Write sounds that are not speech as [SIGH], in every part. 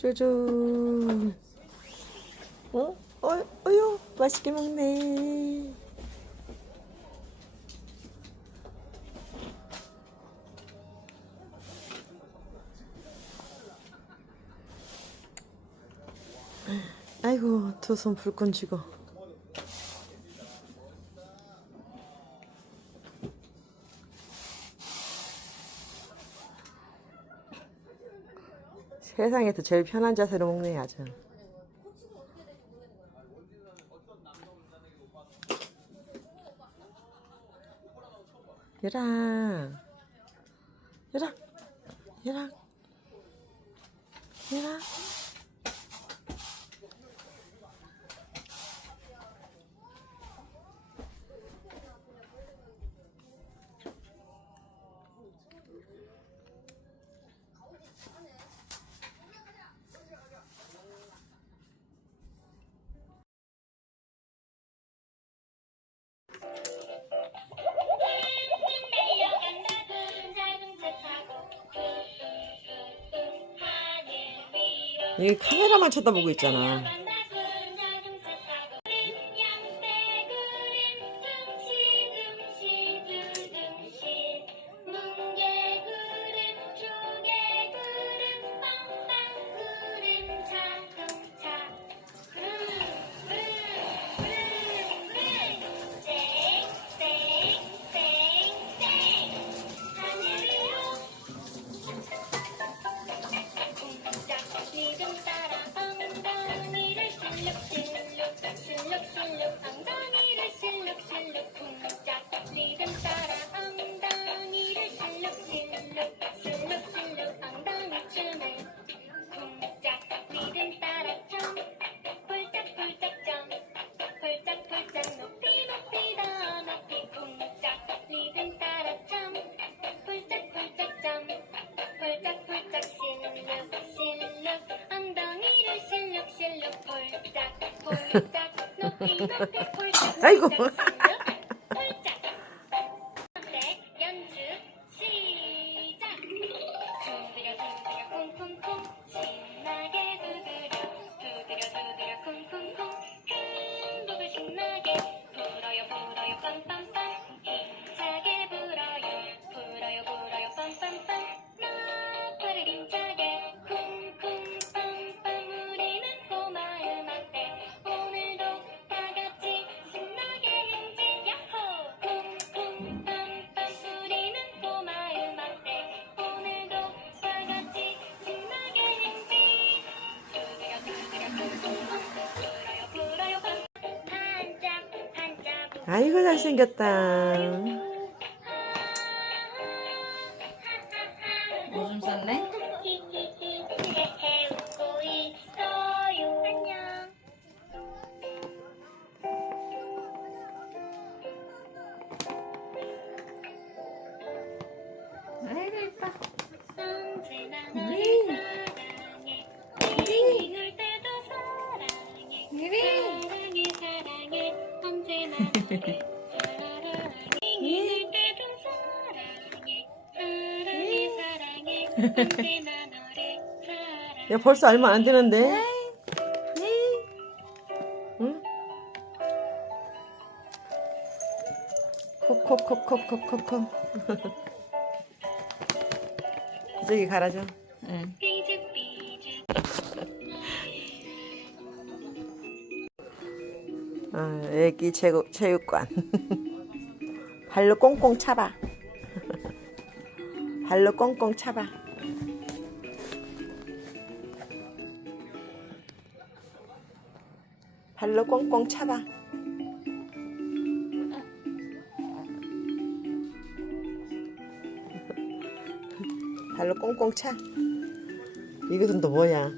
쪼쪼. 어? 어, 어유 맛있게 먹네. 아이고, 두 손 불끈 쥐고. 세상에서 제일 편한 자세로 먹네 아주 얘랑 얘랑 얘랑 얘랑 여기 카메라만 쳐다보고 있잖아. はい、ごめん。 아이고 잘생겼다. 뭐 오줌 쌌네? 아이고 이뻐. 야 벌써 얼마 안 되는데. 네. 네. 응? 콕콕콕콕콕콕콕. [LAUGHS] 저기 갈아줘. 응. 아, 애기 체육, 체육관. [LAUGHS] [LAUGHS] 발로 꽁꽁 차봐. 발로 꽁꽁 차봐. 발로 꽁꽁 차봐. 발로 꽁꽁 차. 이것은 또 뭐야?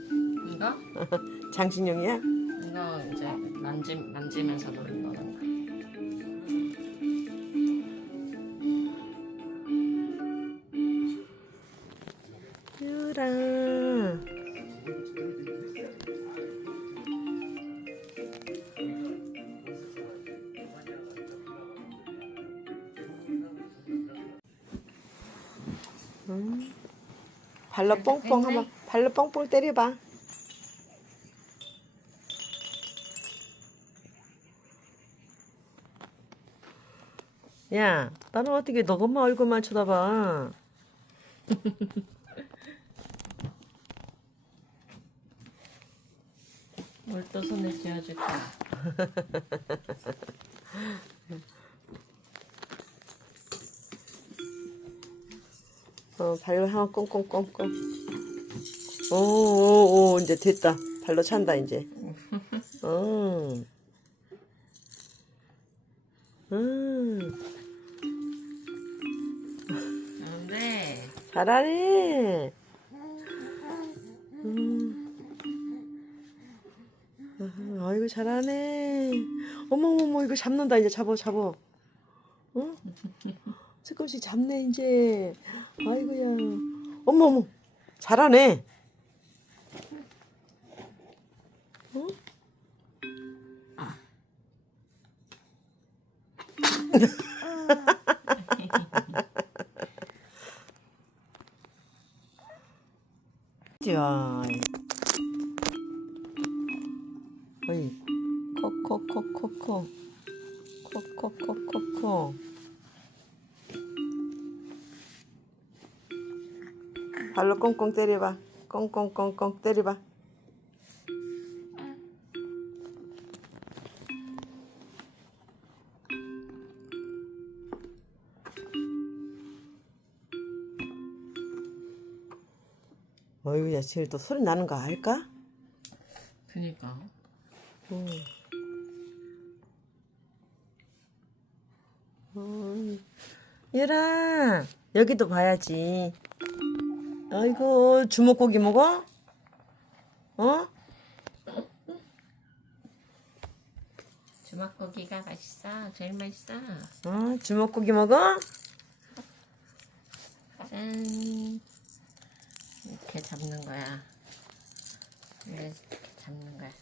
이거? [LAUGHS] 장신용이야? 이거 이제 만지, 만지면서 노린다던가 유라. 음. 발로 뽕뽕 한번 발로 뽕뽕 때려봐. 야, 나는 어떻게 너 엄마 얼굴만 쳐다봐? 뭘 또 손에 쥐어줄까? [LAUGHS] 어, 발로 한번 꽁꽁꽁꽁. 오, 오, 오, 이제 됐다. 발로 찬다, 이제. [LAUGHS] 어. 음, 안 잘하네. 음. 아, 아이고, 잘하네. 어머머머, 이거 잡는다, 이제 잡어, 잡어. 어? 조금씩 잡네, 이제. 아이고야. 어머머, 잘하네. 어? 자. 어이. 코코코코코. 코코코코코. 발로 꽁꽁 때려봐. 꽁꽁꽁꽁 때려봐. 어이구, 야, 지금 또 소리 나는 거 알까? 그니까. 응. 어, 얘라, 여기도 봐야지. 아이고, 주먹고기 먹어? 어? 주먹고기가 맛있어. 제일 맛있어. 어, 주먹고기 먹어? 짠. 이렇게 잡는 거야. 이렇게 잡는 거야.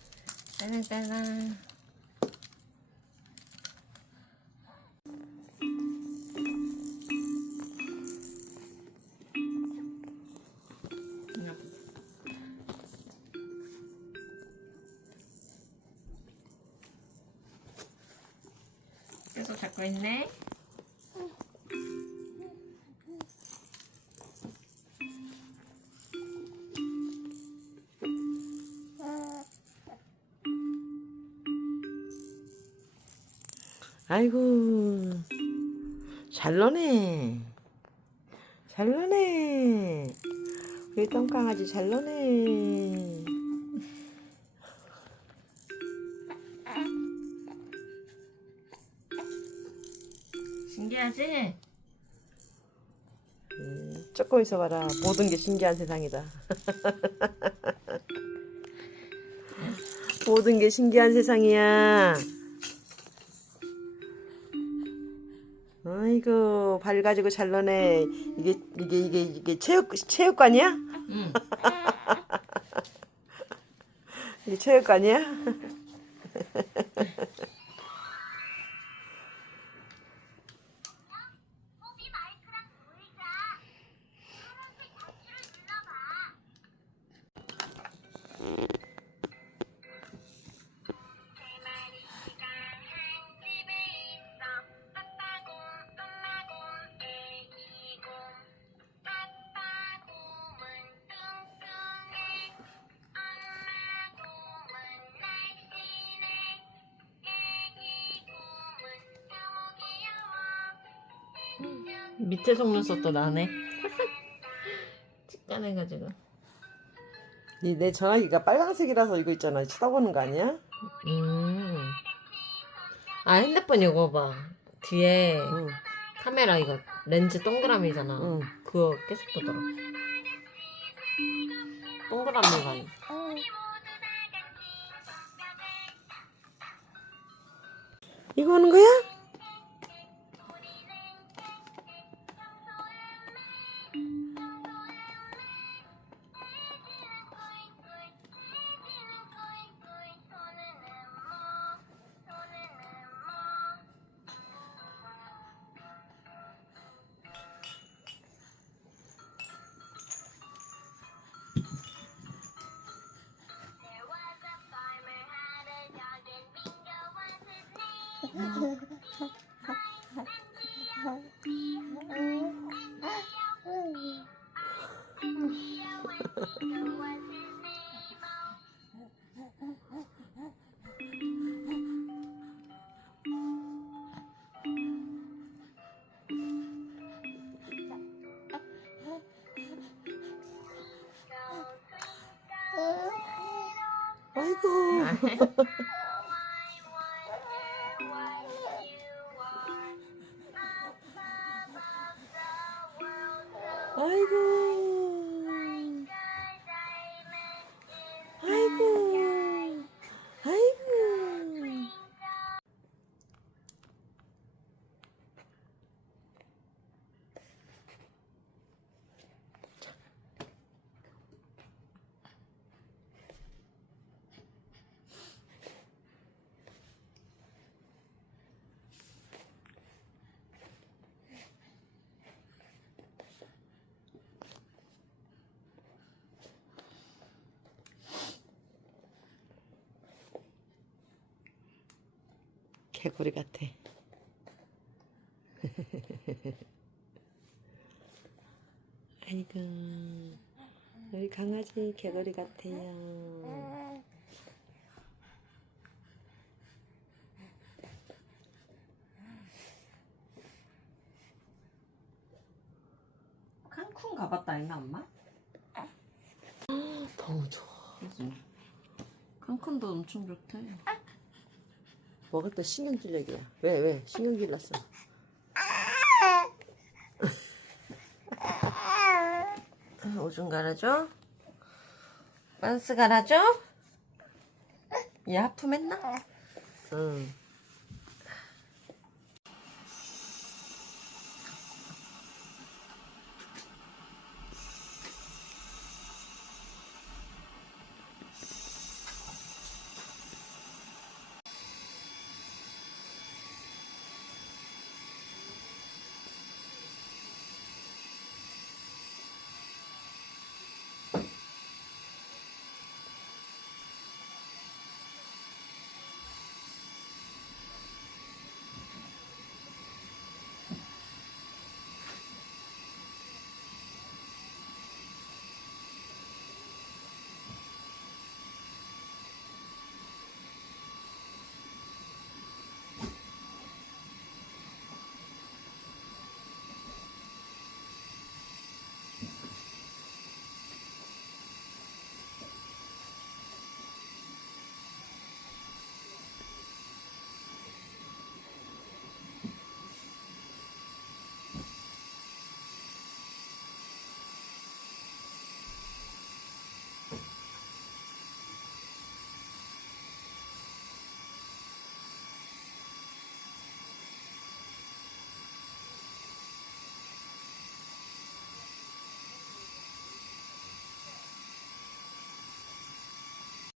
짜란짜란. 계속 잡고 있네. 아이고, 잘 노네. 잘 노네. 우리 똥강아지 잘 노네. 신기하지? 음, 조금 있어 봐라. 모든 게 신기한 세상이다. [LAUGHS] 모든 게 신기한 세상이야. 발 가지고 잘 노네. 이게 이게 이게 이게 체육 체육관이야? 응. [LAUGHS] 이게 체육관이야? 밑에 속눈썹도 나네. [LAUGHS] 찌깐해가지고. 이 내 전화기가 빨강색이라서 이거 있잖아. 쳐다보는 거 아니야? 음. 아 핸드폰 이거 봐. 뒤에 응. 카메라 이거 렌즈 동그라미잖아. 응. 그거 계속 보더라. 동그라미가. 이거 오는 거야? 嗯。 아이고. 개구리 같아. [LAUGHS] 아이고, 우리 강아지 개구리 같아요. 칸쿤 가봤다 했나 엄마? 너무 좋아. 그지. 칸쿤도 엄청 좋대. 먹을 때 신경질력이야. 왜, 왜? 신경질 났어. 오줌 갈아줘? 빤스 갈아줘? 얘 하품했나? 응.